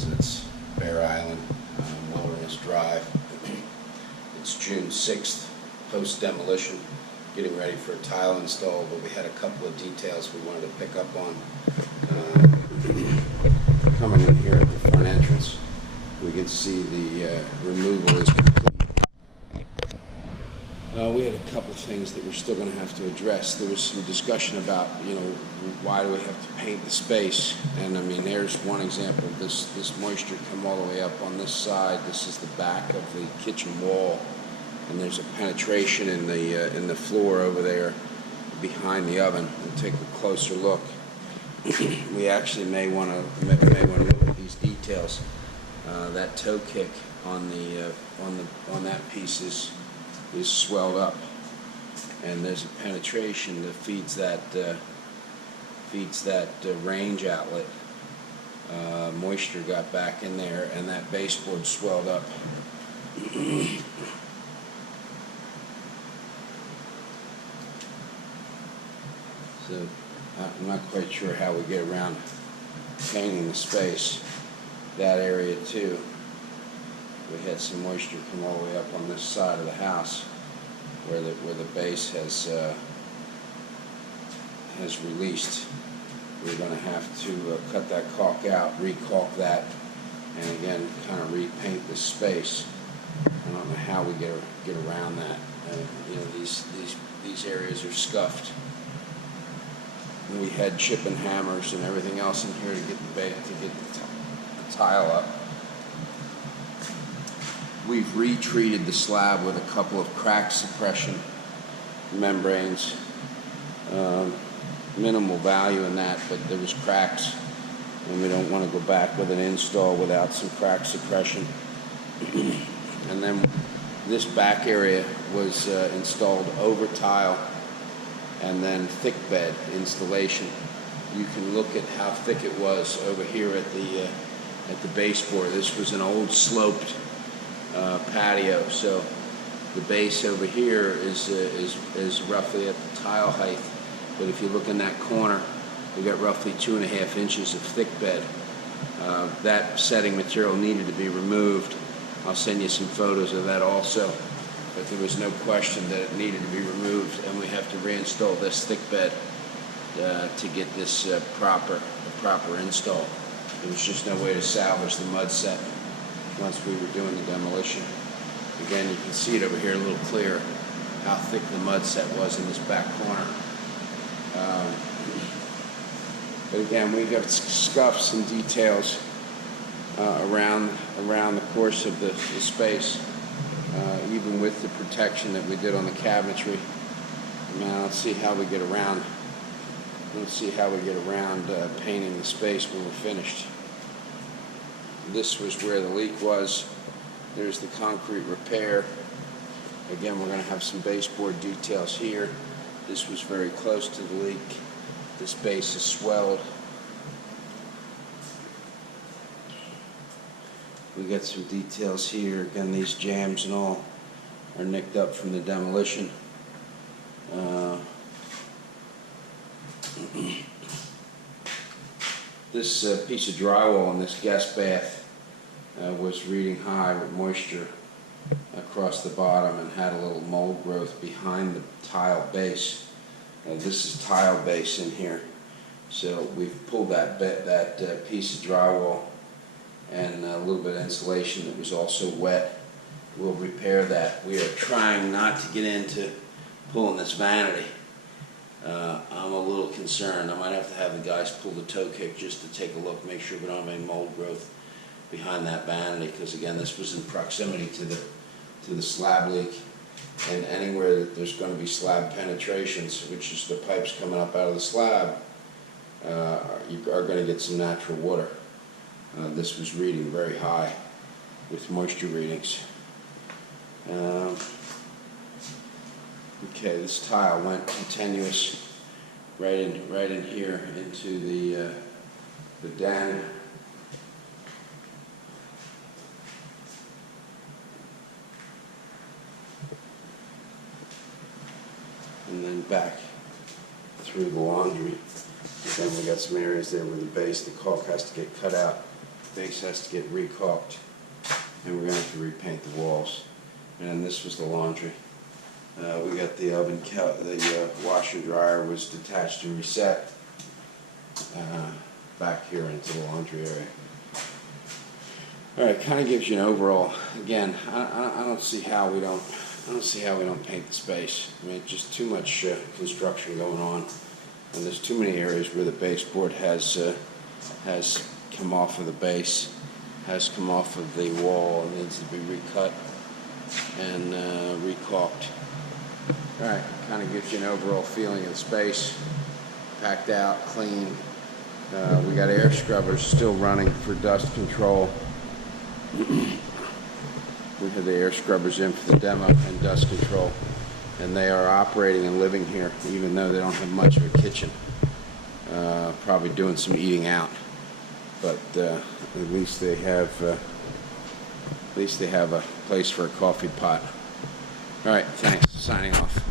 residence, Bear Island, Wilderness Drive. It's June 6th, post-demolition, getting ready for a tile install, but we had a couple of details we wanted to pick up on. Coming in here at the front entrance, we can see the removal is complete. We had a couple of things that we're still going to have to address. There was some discussion about, why do we have to paint the space? And I mean, there's one example. This moisture come all the way up on this side. This is the back of the kitchen wall, and there's a penetration in the floor over there behind the oven. And take a closer look. We actually may want to look at these details. That toe kick on that piece is swelled up, and there's a penetration that feeds that range outlet. Moisture got back in there, and that baseboard swelled up. So I'm not quite sure how we get around painting the space. That area too, we had some moisture come all the way up on this side of the house where the base has released. We're going to have to cut that caulk out, re-caulk that, and again kind of repaint this space. I don't know how we get around that. These areas are scuffed. We had chip and hammers and everything else in here to get the tile up. We've retreated the slab with a couple of crack suppression membranes. Minimal value in that, but there was cracks, and we don't want to go back with an install without some crack suppression. And then this back area was installed over tile and then thick bed installation. You can look at how thick it was over here at the baseboard. This was an old sloped patio, so the base over here is roughly at the tile height. But if you look in that corner, we got roughly 2.5 inches of thick bed. That setting material needed to be removed. I'll send you some photos of that also. But there was no question that it needed to be removed, and we have to reinstall this thick bed to get this proper install. There was just no way to salvage the mud set once we were doing the demolition. Again, you can see it over here a little clearer how thick the mud set was in this back corner. But again, we got scuffs and details around the course of the space, even with the protection that we did on the cabinetry. Now let's see how we get around. Let's see how we get around painting the space when we're finished. This was where the leak was. There's the concrete repair. Again, we're going to have some baseboard details here. This was very close to the leak. This base is swelled. We got some details here. Again, these jambs and all are nicked up from the demolition. This piece of drywall in this guest bath was reading high with moisture across the bottom and had a little mold growth behind the tile base. This is tile base in here, so we've pulled that piece of drywall and a little bit of insulation that was also wet. We'll repair that. We are trying not to get into pulling this vanity. I'm a little concerned. I might have to have the guys pull the toe kick just to take a look, make sure we don't have any mold growth behind that vanity, because again, this was in proximity to the slab leak, and anywhere that there's going to be slab penetrations, which is the pipes coming up out of the slab, you are going to get some natural water. This was reading very high with moisture readings. Okay, this tile went continuous right in here into the den. And then back through the laundry. Then we got some areas there where the base, the caulk has to get cut out base has to get re-caulked, and we're going to have to repaint the walls. And then this was the laundry. We got the oven, the washer and dryer was detached and reset back here into the laundry area. All right, kind of gives you an overall. Again, I don't see how we don't. I don't see how we don't paint the space. I mean, just too much construction going on, and there's too many areas where the baseboard has come off of the base, has come off of the wall, and needs to be recut and recaulked. All right, kind of gives you an overall feeling of the space. Packed out, clean. We got air scrubbers still running for dust control. We have the air scrubbers in for the demo and dust control, and they are operating and living here, even though they don't have much of a kitchen. Probably doing some eating out, but at least they have a place for a coffee pot. All right, thanks. Signing off.